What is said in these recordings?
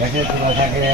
গ্যাসের চুলা থাকে।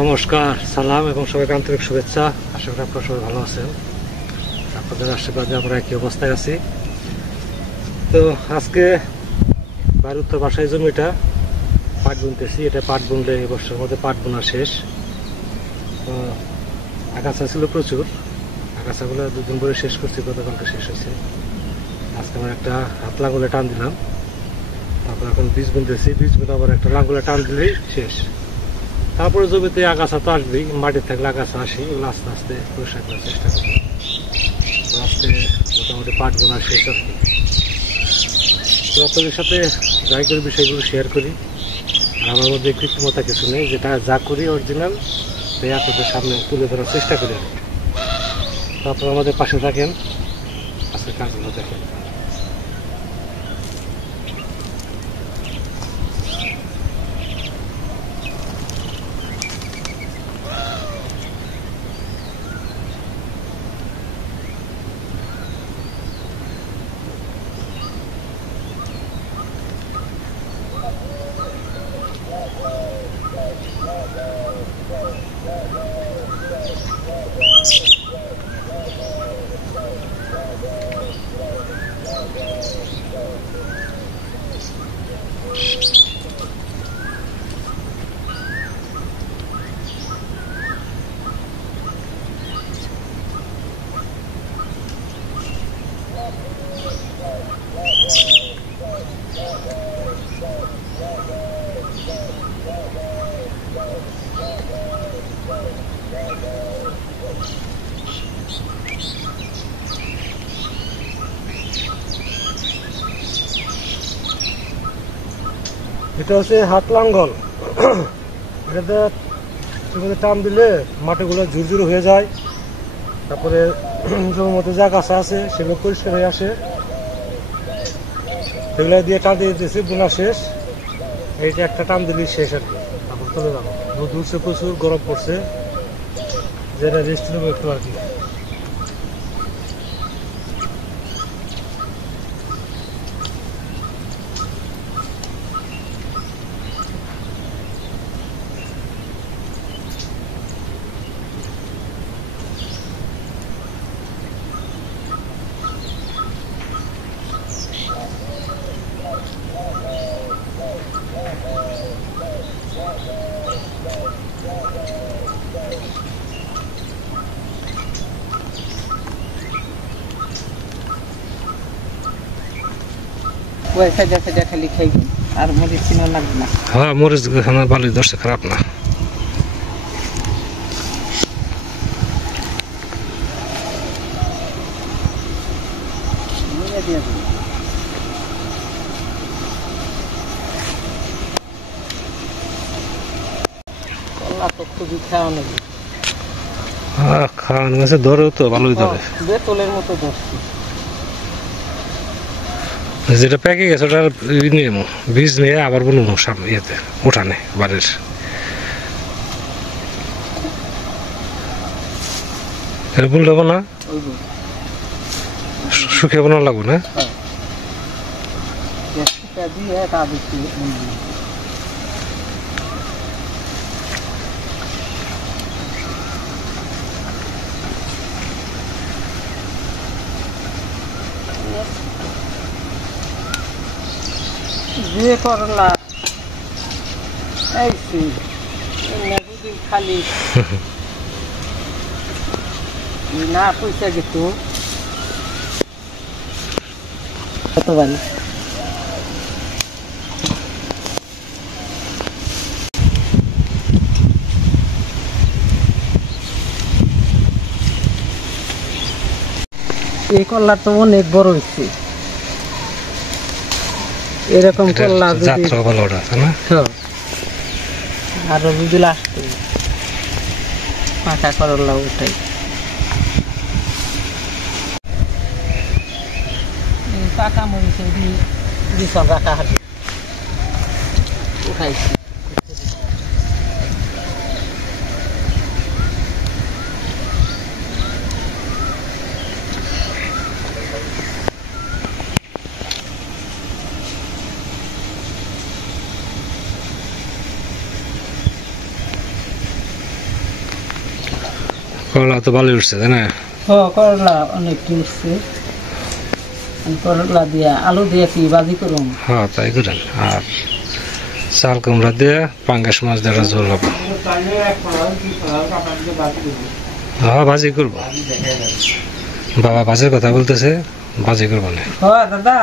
নমস্কার, সালাম এবং সবাইকে আন্তরিক শুভেচ্ছা। আশা করি আপনারা সবাই ভালো আছেন। আপনাদের আশীর্বাদে আমরা একই অবস্থায় আছি। তো আজকে বাড়ির উত্তর বাসায় জমিটা পাট বুনতেছি। এটা পাট বুনলে এবছরের মধ্যে পাট বোনা শেষ। তো আগাছা ছিল প্রচুর, আগাছাগুলো দুদিন পরে শেষ করছি, গতকালকে শেষ হয়েছে। আজকে আমরা একটা হাত লাঙ্গলে টান দিলাম, তারপর এখন বীজ বুনতেছি। বীজ বুনে আবার একটা লাঙ্গলে টান দিলেই শেষ। তারপরে জমিতে আগাছা তো আসবেই, মাটি থাকলে আগাছা আসে, এগুলো আস্তে আস্তে পরিষ্কার করার চেষ্টা করি। আজকে মোটামুটি পাট বোনা শেষ আর কি। তো আপনাদের সাথে যাই করি বিষয়গুলো শেয়ার করি। আর আমার মধ্যে কৃত্রিমতা কিছু নেই, যেটা যা করি অরিজিনাল তাই আপনাদের সামনে তুলে ধরার চেষ্টা করি। তো আপনারা আমাদের পাশে থাকেন, আজকে কাজগুলো দেখেন। এটা হচ্ছে হাত লাঙ্গল। এটাতে টান দিলে মাটিগুলো ঝুরঝুরে হয়ে যায়, তারপরে জমির মধ্যে যা গাছা আছে সেগুলো পরিষ্কার হয়ে আসে। সেগুলো দিয়ে টান দিয়ে দিতেছি, বোনা শেষ। এইটা একটা টান দিলেই শেষ আর কি। তারপর চলে যাবো। রোদ উঠছে প্রচুর, গরম পড়ছে, যেটা রেস্ট নেবো একটু আর কি। ওই সাইডে সাইডে খালি খাইবেন আর মরিচ চিনো লাগবে না। হ্যাঁ মরিচ খানা ভালোই ধরছে, খারাপ না। কলা তো খুবই খাওয়ানো, হ্যাঁ খাওয়ানো গেছে, ধরেও তো ভালোই ধরে। বেতলের মতো ধরছি। যেটা প্যাকে গেছে ওটা নিয়ে বীজ নিয়ে আবার বলবো সামনে ইয়েতে উঠানে বাড়ির। এটা ভুল দেবো না, শুকিয়ে বোনা লাগবো না। যে করলা এই দুদিন খালি না পয়সা গেত কতবারই এই করলা তো অনেক বড় হয়েছে। এরকম করলা যাত্রা ভালো ওটা না, আরো যদি আসতো পাকা করলা ওটাই। পাকা মরিচে বিছন রাখা হাতে উঠাইছি। করলা তো ভালোই উঠছে তাই না? করলা অনেক উঠছে। করলা দিয়া আলু দিয়ে কি ভাজি করুন? হ্যাঁ তাই করেন। আর চাল কুমড়া দিয়ে পাঙ্গাস মাছ দিয়ে ঝোল হবে। হ্যাঁ ভাজি করবো, বাবা ভাজির কথা বলতেছে, ভাজি করবো না। হ্যাঁ দাদা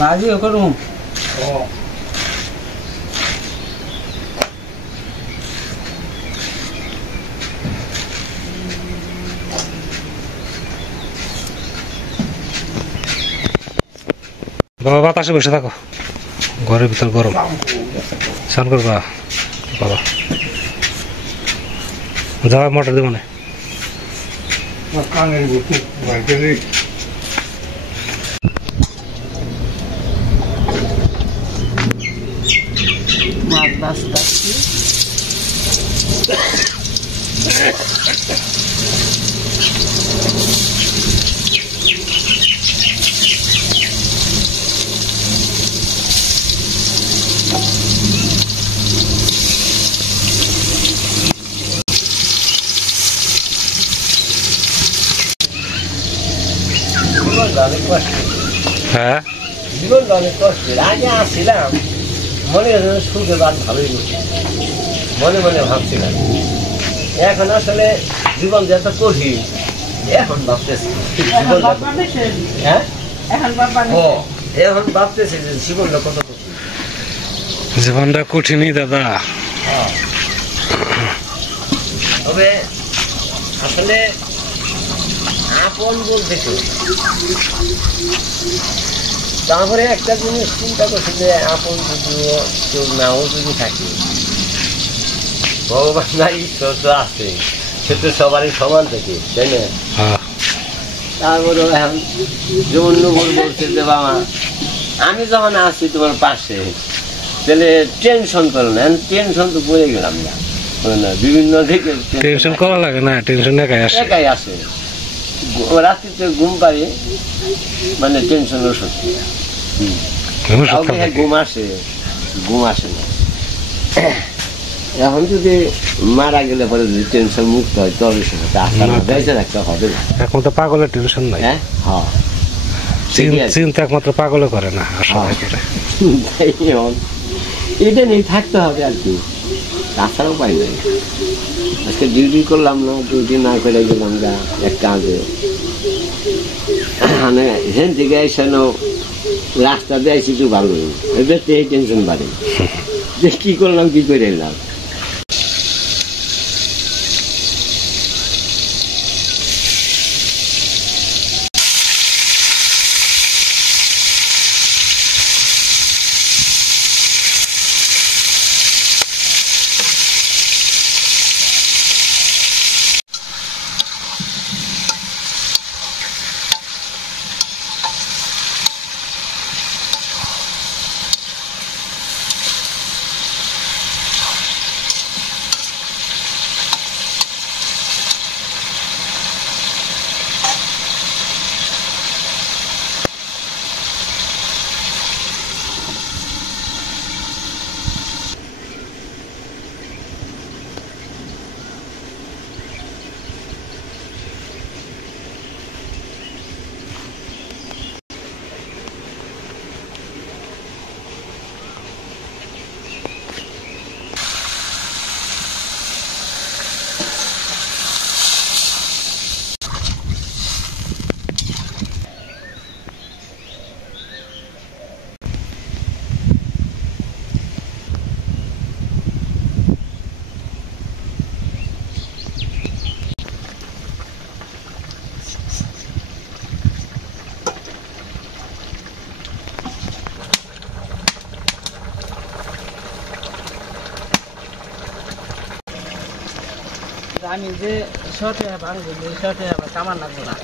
ভাজিও করুন। বাবা বাতাসে বসে থাকো, ঘরের ভিতর গরম, স্নান করবা বাবা। যাওয়া মোটর দেবো না। মাছ বাঁচতে হ্যাঁ জীবনটা অনেক কষ্টের। আগে আসছিলাম মনে সুখে বাদ ভালোই বলছি, মনে মনে ভাবছিলাম। এখন আসলে জীবন যত কঠিন এখন ভাবতেছি, হ্যাঁ এখন ভাবতেছি যে জীবনটা কত কঠিন। জীবনটা কঠিনই দাদা। তবে আসলে আপন বলতে তারপরে একটা জিনিস চিন্তা করছি যে আপন যদিও কেউ নাও যদি থাকে, ভগবান না ঈশ্বর তো আছে, সে তো সবারই সমান থাকে, তাই না? তারপরে এখন যেমন নবর বলছে যে বাবা আমি যখন আসছি তোমার পাশে, তাহলে টেনশন করো না। টেনশন তো পড়ে গেলাম না, বিভিন্ন দিকে টেনশন করা লাগে না, টেনশন একাই আসে। রাত্রিতে ঘুম পারে মানে টেনশন ওষুধ, ঘুম আসে না। এখন যদি মারা গেলে পরে যদি টেনশন মুক্ত হয় তবে বেঁচে থাকতে হবে না। এখন তো পাগলের টেনশন নাই। চিন্তা একমাত্র পাগলে করে না, এটা নিয়ে থাকতে হবে আর কি, তাছাড়া উপায় নাই। আজকে ডিউটি করলাম না, ডিউটি না করে গেলাম এক কাজে, হেন থেকে এসে রাস্তা দিয়ে আইসি তো ভালো এবার তো এই টেনশন বাড়ে যে কি করলাম কি করে এলাম। আমি যে শর্টে ভাঙবো এই শর্টে আবার কামান লাগবো না।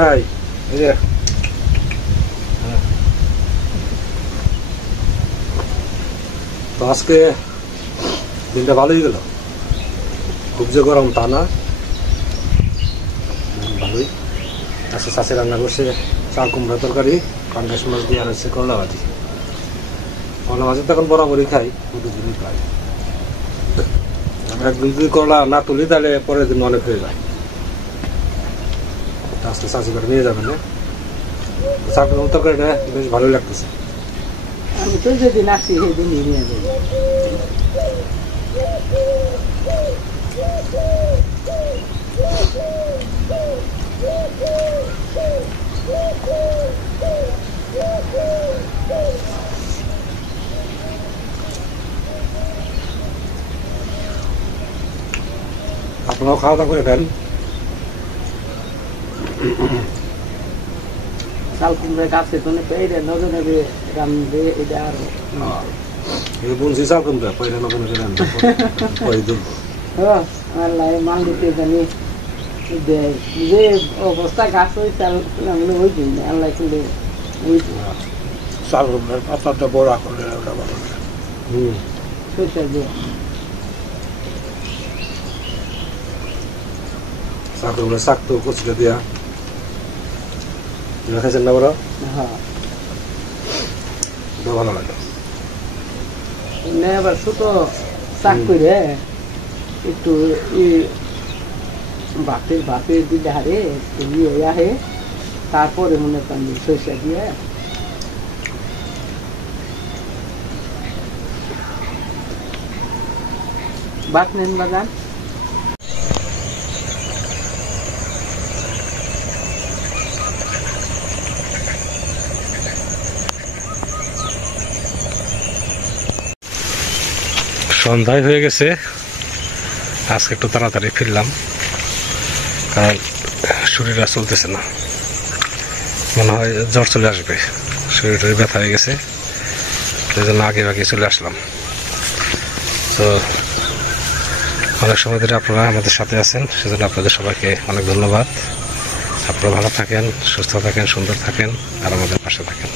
নাই এই যে তো আজকে দিনটা ভালোই গেল, খুব যে গরম তা না, ভালোই। আজকে চাষি রান্না করছে চাল কুমড়া তরকারি, পাঙ্গাস মাছ দিয়ে আর হচ্ছে করলা ভাজি। করলা ভাজি তো এখন বরাবরই খাই, প্রতিদিনই খাই। আমরা একদিন যদি করলা না তুলি তাহলে পরের দিন অনেক হয়ে যায়। আজকে চাষি করে নিয়ে যাবেন না, চাল কুমড়া তরকারিটা বেশ ভালোই লাগতেছে। আমি তো যেদিন আসি সেদিন নিয়ে যাবো। আপনারাও খাওয়া দাওয়া করে দেন। চাল কুমড়া গাছে তো পেয়ে নজর নেবে রামবে এটা আরো বুনছি চাল কুমড়া পয়লা নতুন আল্লাহ মাল দিতে জানি দেয় যে অবস্থা গাছ ওই চাল আমি ওই দিন আল্লাহ কিন্তু ওই চাল কুমড়া আপনারটা বড় করলে সেটা দিয়ে চাল কুমড়া শাক তো কচুটা দিয়া খাইছেন না বড়? হ্যাঁ ভালো লাগে। আবার ছোট চাক করে একটু বাপের দিলে হারে ইয়ে আহে, তারপরে মনে করেন সরিষা দিয়ে বাট নেন বাগান। সন্ধ্যায় হয়ে গেছে, আজকে একটু তাড়াতাড়ি ফিরলাম কারণ শরীরটা চলতেছে না, মনে হয় জ্বর চলে আসবে, শরীরটা ব্যথা হয়ে গেছে, সেই জন্য আগে আগে চলে আসলাম। তো অনেক সময় ধরে আপনারা আমাদের সাথে আছেন, সেজন্য আপনাদের সবাইকে অনেক ধন্যবাদ। আপনারা ভালো থাকেন, সুস্থ থাকেন, সুন্দর থাকেন আর আমাদের পাশে থাকেন।